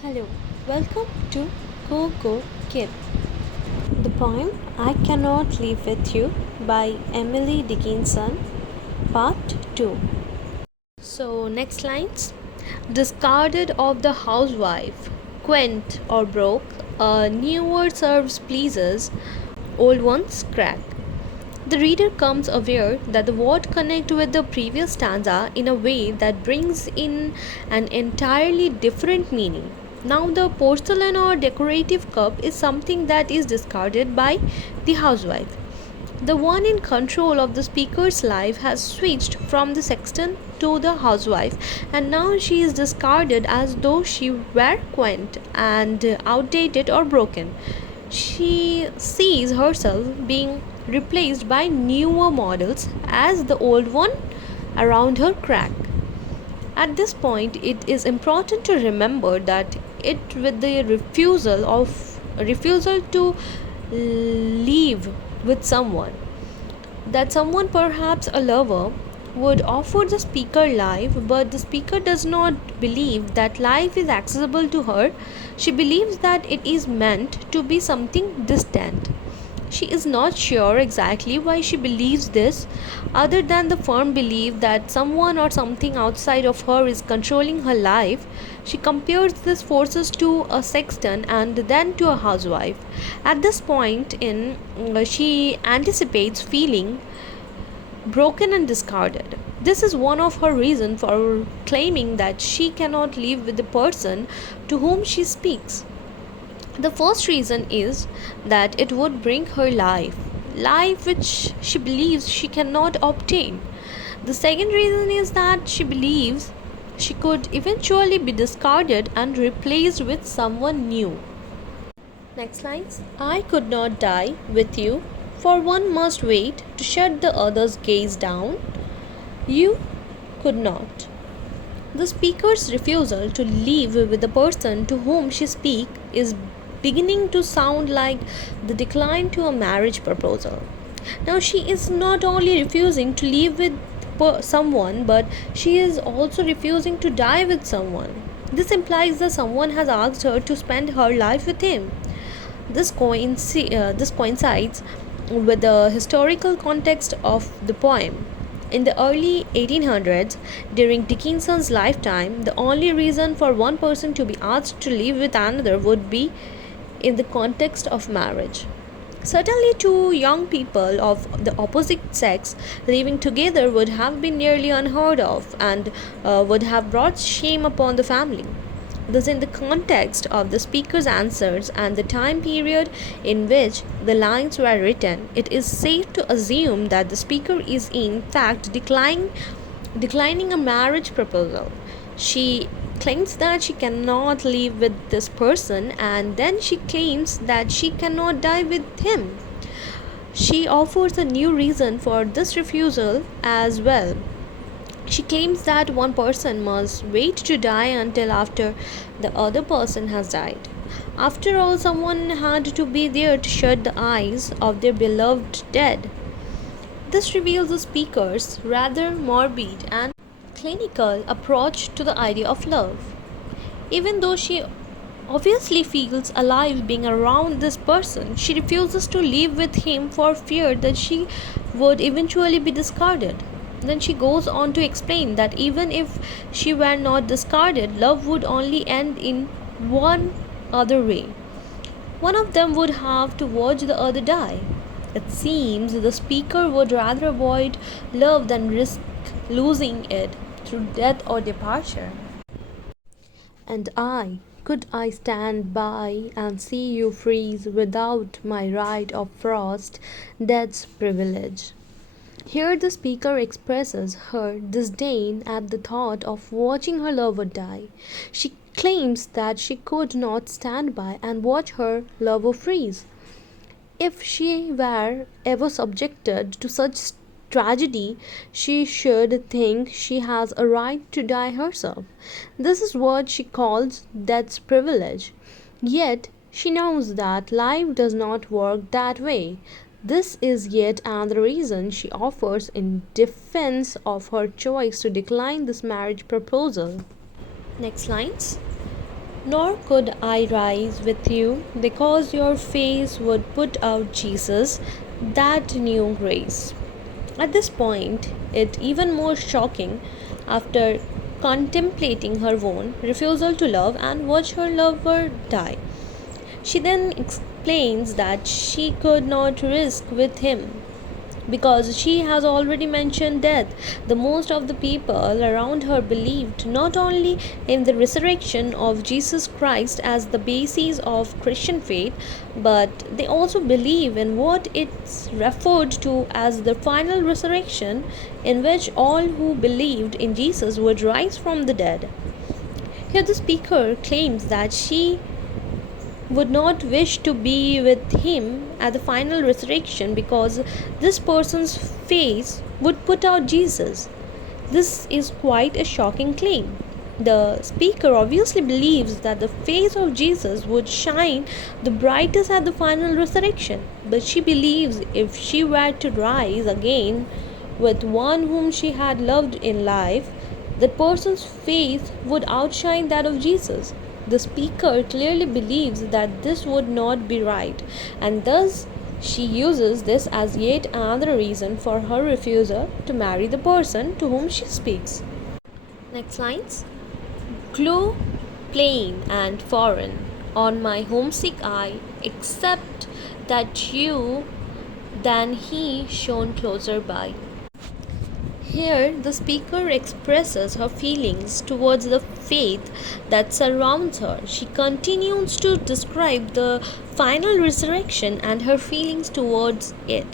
Hello, welcome to Go-Gib. The poem I Cannot Live With You by Emily Dickinson, Part 2. So, next lines. Discarded of the housewife, quaint or broke, a new word serves pleases, old ones crack. The reader comes aware that the word connect with the previous stanza in a way that brings in an entirely different meaning. Now, the porcelain or decorative cup is something that is discarded by the housewife. The one in control of the speaker's life has switched from the sexton to the housewife, and now she is discarded as though she were quaint and outdated or broken. She sees herself being replaced by newer models as the old one around her crack. At this point, it is important to remember that it with the refusal to leave with someone, that someone, perhaps a lover, would offer the speaker life, but the speaker does not believe that life is accessible to her. She believes that it is meant to be something distant. She is not sure exactly why she believes this, other than the firm belief that someone or something outside of her is controlling her life. She compares these forces to a sexton and then to a housewife. At this point she anticipates feeling broken and discarded. This is one of her reasons for claiming that she cannot live with the person to whom she speaks. The first reason is that it would bring her life which she believes she cannot obtain. The second reason is that she believes she could eventually be discarded and replaced with someone new. Next lines. I could not die with you, for one must wait to shut the other's gaze down. You could not. The speaker's refusal to leave with the person to whom she speaks is beginning to sound like the decline to a marriage proposal. Now, she is not only refusing to leave with someone, but she is also refusing to die with someone. This implies that someone has asked her to spend her life with him. This coincides with the historical context of the poem. In the early 1800s, during Dickinson's lifetime, the only reason for one person to be asked to live with another would be in the context of marriage. Certainly, two young people of the opposite sex living together would have been nearly unheard of and would have brought shame upon the family. Thus, in the context of the speaker's answers and the time period in which the lines were written, it is safe to assume that the speaker is in fact declining a marriage proposal. She claims that she cannot live with this person, and then she claims that she cannot die with him. She offers a new reason for this refusal as well. She claims that one person must wait to die until after the other person has died. After all, someone had to be there to shut the eyes of their beloved dead. This reveals the speaker's rather morbid and clinical approach to the idea of love. Even though she obviously feels alive being around this person, she refuses to live with him for fear that she would eventually be discarded. Then she goes on to explain that even if she were not discarded, love would only end in one other way. One of them would have to watch the other die. It seems the speaker would rather avoid love than risk losing it through death or departure. And could I stand by and see you freeze without my right of frost, death's privilege? Here the speaker expresses her disdain at the thought of watching her lover die. She claims that she could not stand by and watch her lover freeze. If she were ever subjected to such tragedy, she should think she has a right to die herself. This is what she calls death's privilege. Yet she knows that life does not work that way. This is yet another reason she offers in defense of her choice to decline this marriage proposal. Next lines. Nor could I rise with you, because your face would put out Jesus, that new grace. At this point, it even more shocking after contemplating her own refusal to love and watch her lover die. She then explains that she could not risk with him because she has already mentioned death. The most of the people around her believed not only in the resurrection of Jesus Christ as the basis of Christian faith, but they also believe in what it's referred to as the final resurrection, in which all who believed in Jesus would rise from the dead. Here, the speaker claims that she would not wish to be with him at the final resurrection because this person's face would put out Jesus. This is quite a shocking claim. The speaker obviously believes that the face of Jesus would shine the brightest at the final resurrection, but she believes if she were to rise again with one whom she had loved in life, that person's face would outshine that of Jesus. The speaker clearly believes that this would not be right, and thus she uses this as yet another reason for her refusal to marry the person to whom she speaks. Next lines. Glow plain and foreign on my homesick eye, except that you than he shone closer by. Here, the speaker expresses her feelings towards the faith that surrounds her. She continues to describe the final resurrection and her feelings towards it,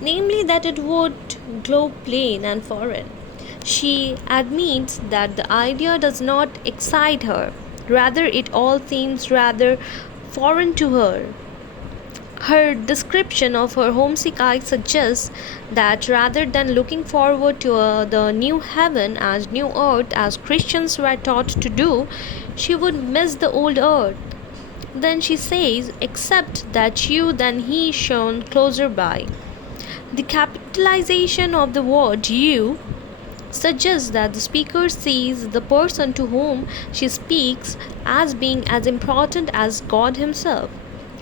namely that it would glow plain and foreign. She admits that the idea does not excite her, rather, it all seems rather foreign to her. Her description of her homesick eye suggests that rather than looking forward to the new heaven as new earth as Christians were taught to do, she would miss the old earth. Then she says, except that you than he shone closer by. The capitalization of the word you suggests that the speaker sees the person to whom she speaks as being as important as God Himself.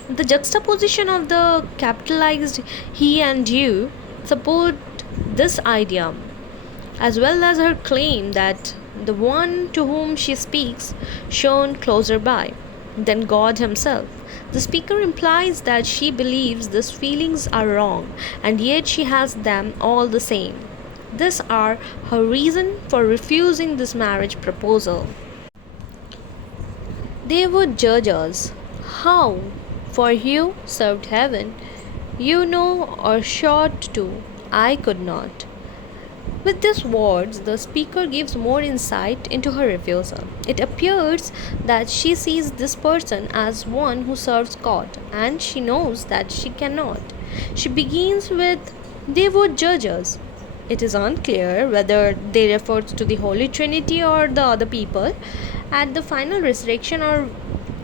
The juxtaposition of the capitalized he and you support this idea, as well as her claim that the one to whom she speaks shone closer by than God Himself. The speaker implies that she believes these feelings are wrong, and yet she has them all the same. These are her reason for refusing this marriage proposal. They would judge us. How? For you served heaven, you know or sought to, I could not. With these words, the speaker gives more insight into her refusal. It appears that she sees this person as one who serves God, and she knows that she cannot. She begins with, they would judge us. It is unclear whether they refer to the Holy Trinity or the other people at the final resurrection, or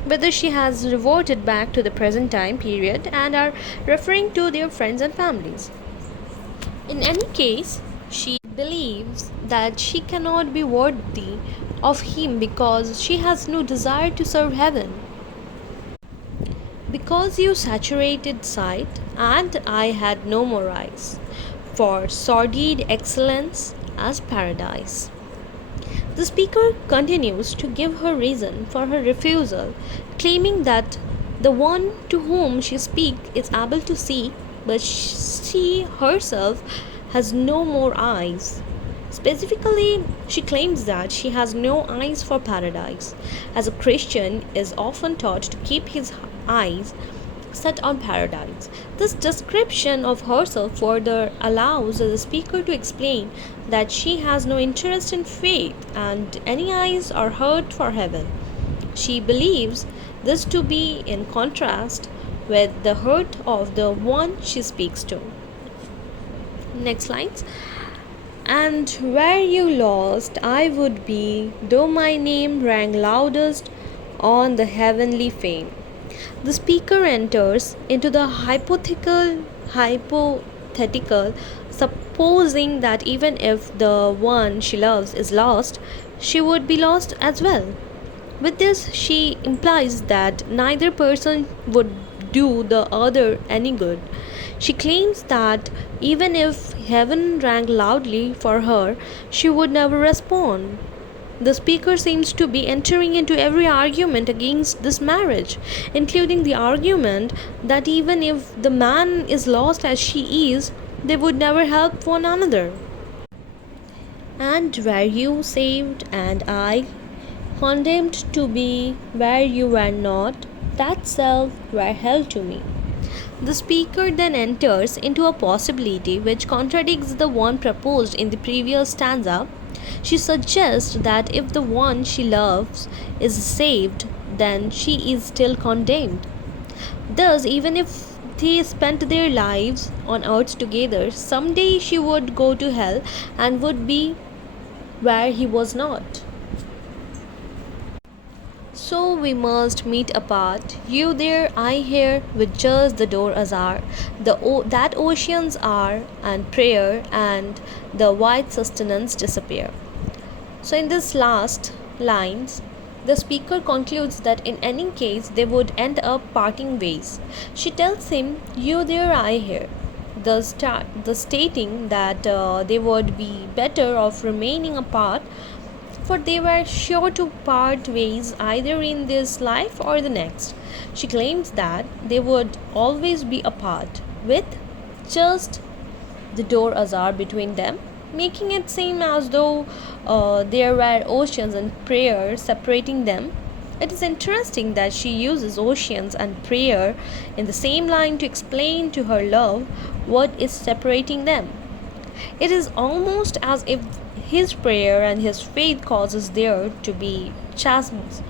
whether she has reverted back to the present time period and are referring to their friends and families. In any case, she believes that she cannot be worthy of him because she has no desire to serve heaven. Because you saturated sight, and I had no more eyes, for sordid excellence as paradise. The speaker continues to give her reason for her refusal, claiming that the one to whom she speaks is able to see, but she herself has no more eyes. Specifically, she claims that she has no eyes for paradise, as a Christian is often taught to keep his eyes set on paradise. This description of herself further allows the speaker to explain that she has no interest in faith and any eyes are hurt for heaven. She believes this to be in contrast with the hurt of the one she speaks to. Next lines. And where you lost, I would be, though my name rang loudest on the heavenly fame. The speaker enters into the hypothetical, supposing that even if the one she loves is lost, she would be lost as well. With this, she implies that neither person would do the other any good. She claims that even if heaven rang loudly for her, she would never respond. The speaker seems to be entering into every argument against this marriage, including the argument that even if the man is lost as she is, they would never help one another. And were you saved, and I condemned to be where you were not, that self were hell to me. The speaker then enters into a possibility which contradicts the one proposed in the previous stanza. She suggests that if the one she loves is saved, then she is still condemned. Thus, even if they spent their lives on earth together, someday she would go to hell and would be where he was not. So we must meet apart, you there, I here, with just the door azar, that oceans are, and prayer, and the white sustenance disappear. So in this last lines, the speaker concludes that in any case they would end up parting ways. She tells him, "You there, I here," the stating that they would be better off remaining apart, for they were sure to part ways either in this life or the next. She claims that they would always be apart, with just the door azar between them, making it seem as though there were oceans and prayer separating them. It is interesting that she uses oceans and prayer in the same line to explain to her love what is separating them. It is almost as if his prayer and his faith causes there to be chasms,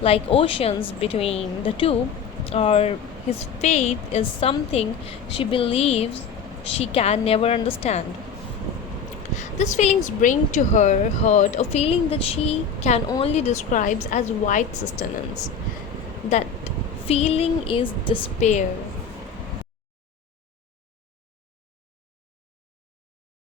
like oceans between the two, or his faith is something she believes she can never understand. These feelings bring to her heart a feeling that she can only describe as white sustenance. That feeling is despair,